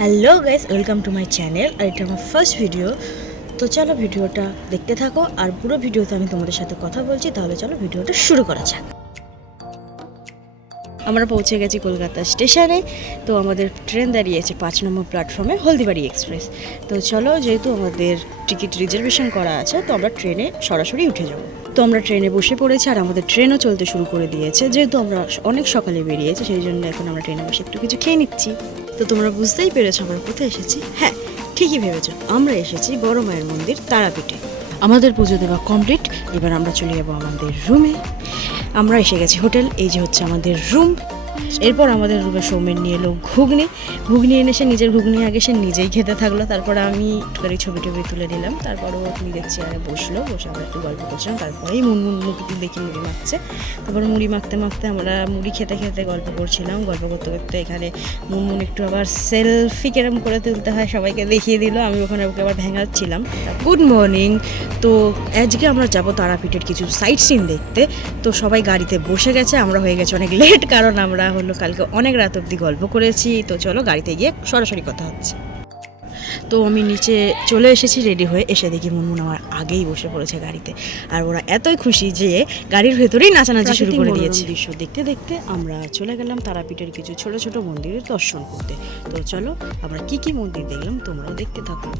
Hello guys welcome to my channel আর এটা আমার first video তো চলো ভিডিওটা দেখতে থাকো আর পুরো ভিডিওতে আমি তোমাদের সাথে কথা বলছি, তাহলে চলো ভিডিওটা শুরু করা যাক। আমরা পৌঁছে গেছি কলকাতা স্টেশনে, তো আমাদের ট্রেন দাঁড়িয়েছে পাঁচ নম্বর প্ল্যাটফর্মে হলদিবাড়ি এক্সপ্রেস তো চলো যেহেতু আমাদের টিকিট রিজার্ভেশন করা আছে, তো আমরা ট্রেনে সরাসরি উঠে যাব। তো আমরা ট্রেনে বসে পড়েছি আর আমাদের ট্রেনও চলতে শুরু করে দিয়েছে, যেহেতু আমরা অনেক সকালে বেরিয়েছি, সেই জন্য এখন আমরা ট্রেনে বসে একটু কিছু খেয়ে নিচ্ছি। তো তোমরা বুঝতেই পেরেছ আমরা কোথায় এসেছি? হ্যাঁ ঠিকই ভেবেছ, আমরা এসেছি বড় মায়ের মন্দির তারাপীঠে। আমাদের পুজো দেওয়া কমপ্লিট এবার আমরা চলে যাব আমাদের রুমে আমরা এসে গেছি হোটেল, এই যে হচ্ছে আমাদের রুম এরপর আমাদের রুমে সৌমেন নিয়ে এলো ঘুগনি। ঘুগনি এনে সে নিজের ঘুগনি আগে সে নিজেই খেতে থাকল। তারপরে আমি একটুখানি ছবি টবি তুলে নিলাম। তারপরে ও নিজের চেয়ারে বসল। বসে আমরা একটু গল্প করছিলাম। তারপরেই মুনমুন মুখ দেখি মুড়ি মাখছে। তারপর মুড়ি মাখতে মাখতে আমরা মুড়ি খেতে খেতে গল্প করছিলাম। গল্প করতে করতে এখানে মুনমুন একটু আবার সেলফি কেরম করে তুলতে হয়, সবাইকে দেখিয়ে দিল। আমি ওখানে ওকে আবার ভেঙাচ্ছিলাম। Good morning. তো আজকে আমরা যাব তারাপীঠের কিছু সাইট সিন দেখতে। তো সবাই গাড়িতে বসে গেছে, আমরা হয়ে গেছে অনেক লেট, কারণ আমরা হলো কালকে অনেক রাত অবধি গল্প করেছি। তো চলো গাড়িতে গিয়ে সরাসরি কথা হচ্ছে। তো আমি নিচে চলে এসেছি রেডি হয়ে এসে দেখি মুনমুন আমার আগেই বসে পড়েছে গাড়িতে। আর ওরা এতই খুশি যে গাড়ির ভেতরেই নাচানাচি শুরু করে দিয়েছে। দৃশ্য। দেখতে দেখতে আমরা চলে গেলাম তারাপীঠের কিছু ছোট ছোট মন্দিরের দর্শন করতে। তো চলো আমরা কি কি মন্দির দেখলাম তোমরাও দেখতে থাকো।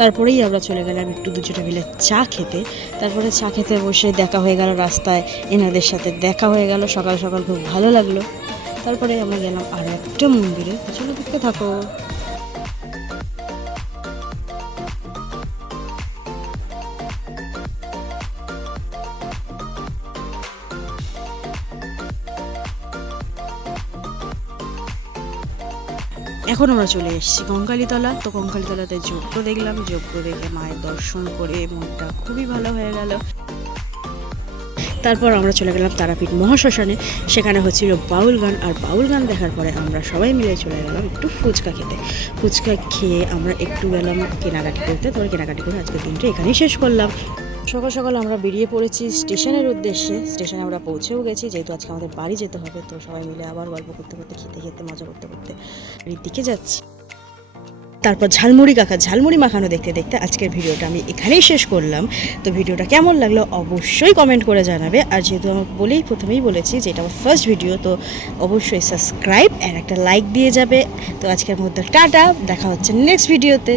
তারপরেই আমরা চলে গেলাম একটু দুজনে মিলে চা খেতে। তারপরে চা খেতে বসে দেখা হয়ে গেল রাস্তায়, এনাদের সাথে দেখা হয়ে গেল, সকাল সকাল খুব ভালো লাগল। তারপরে আমরা গেলাম আর একটা মন্দিরে। চলো দেখতে থাকো। এখন আমরা চলে এসেছি কঙ্কালীতলা তো কঙ্কালীতলাতে যজ্ঞ দেখলাম। যজ্ঞ দেখে মায়ের দর্শন করে মনটা খুবই ভালো হয়ে গেল। তারপর আমরা চলে গেলাম তারাপীঠ মহাশ্মশানে। সেখানে হচ্ছিল বাউল গান। আর বাউল গান দেখার পরে আমরা সবাই মিলে চলে গেলাম একটু ফুচকা খেতে। ফুচকা খেয়ে আমরা একটু গেলাম কেনাকাটি করতে। তারপরে কেনাকাটি করে আজকের দিনটা এখানেই শেষ করলাম। সকাল সকাল আমরা বেরিয়ে পড়েছি স্টেশনের উদ্দেশ্যে। স্টেশনে আমরা পৌঁছেও গেছি, যেহেতু আজকে আমাদের বাড়ি যেতে হবে, তো সবাই মিলে আবার গল্প করতে করতে, খেতে খেতে, মজা করতে করতে বাড়ির দিকে যাচ্ছি। তারপর ঝালমুড়ি কাকা ঝালমুড়ি মাখানো দেখতে দেখতে আজকের ভিডিওটা আমি এখানেই শেষ করলাম। তো ভিডিওটা কেমন লাগল অবশ্যই কমেন্ট করে জানাবে। আর যেহেতু আমি বলেই প্রথমেই বলেছি যে এটা আমার ফার্স্ট ভিডিও তো অবশ্যই সাবস্ক্রাইব আর একটা লাইক দিয়ে যাবে। তো আজকের মধ্যে টাটা, দেখা হচ্ছে নেক্সট ভিডিওতে